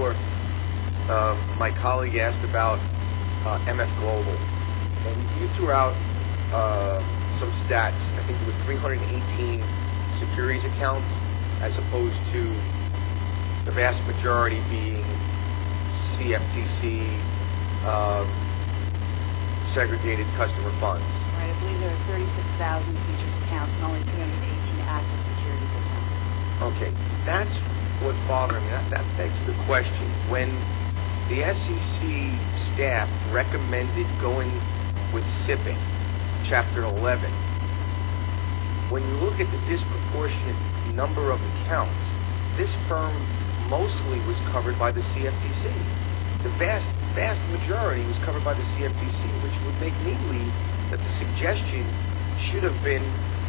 before, my colleague asked about MF Global, and you threw out some stats. I think it was 318 securities accounts, as opposed to the vast majority being CFTC segregated customer funds. Right, I believe there are 36,000 futures accounts and only 318 active securities accounts. Okay, that's what's bothering me. That begs the question. When the SEC staff recommended going with SIPPing, Chapter 11, when you look at the disproportionate number of accounts, this firm mostly was covered by the CFTC. The vast majority was covered by the CFTC, which would make me believe that the suggestion should have been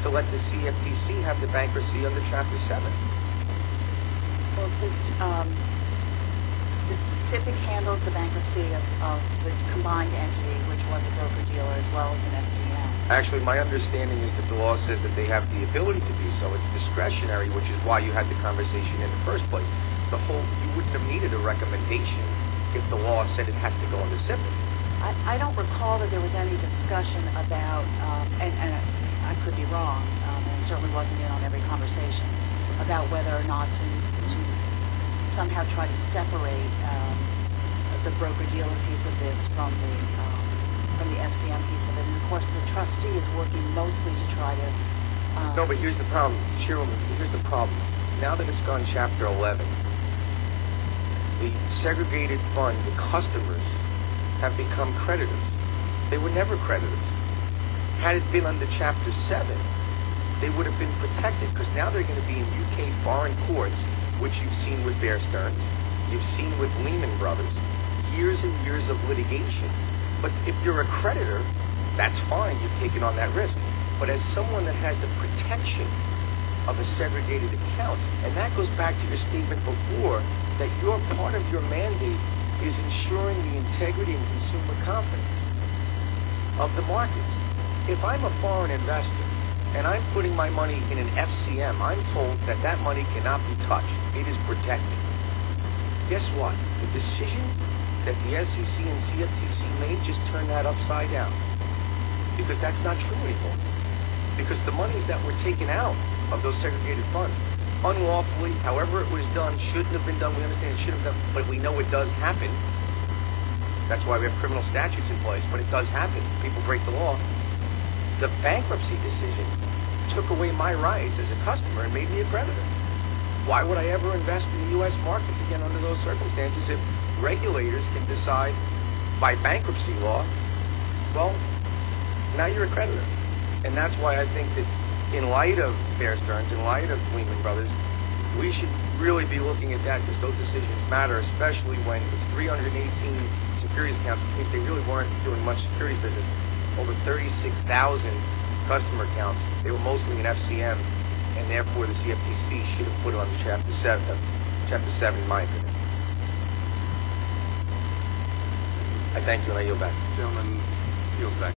to let the CFTC have the bankruptcy under Chapter 7. Well, the SIPC handles the bankruptcy of the combined entity, which was a broker-dealer as well as an FCM. Actually, my understanding is that the law says that they have the ability to do so. It's discretionary, which is why you had the conversation in the first place. You wouldn't have needed a recommendation if the law said it has to go under SIPC. I don't recall that there was any discussion about, and I could be wrong, and it certainly wasn't in on every conversation, about whether or not to somehow try to separate the broker-dealer piece of this from the FCM piece of it. And of course, the trustee is working mostly to try to... No, but here's the problem, Chairwoman, here's the problem. Now that it's gone Chapter 11, the segregated fund, the customers, have become creditors. They were never creditors. Had it been under Chapter 7, they would have been protected, because now they're going to be in UK foreign courts, which you've seen with Bear Stearns, you've seen with Lehman Brothers, years and years of litigation. But if you're a creditor, that's fine, you've taken on that risk. But as someone that has the protection of a segregated account, and that goes back to your statement before, that part of your mandate is ensuring the integrity and consumer confidence of the markets. If I'm a foreign investor and I'm putting my money in an FCM, I'm told that that money cannot be touched. It is protected. Guess what? The decision that the SEC and CFTC made just turned that upside down. Because that's not true anymore. Because the monies that were taken out of those segregated funds, unlawfully, however it was done, shouldn't have been done. We understand it should have been done, but we know it does happen. That's why we have criminal statutes in place, but it does happen. People break the law. The bankruptcy decision took away my rights as a customer and made me a creditor. Why would I ever invest in the U.S. markets again under those circumstances if regulators can decide by bankruptcy law, well, now you're a creditor. And that's why I think that in light of Bear Stearns, in light of Lehman Brothers, we should really be looking at that, because those decisions matter, especially when it's 318 securities accounts, which means they really weren't doing much securities business. Over 36,000 customer accounts. They were mostly in FCM, and therefore the CFTC should have put it under Chapter 7, in my opinion. I thank you, and I yield back. Gentleman, yields back.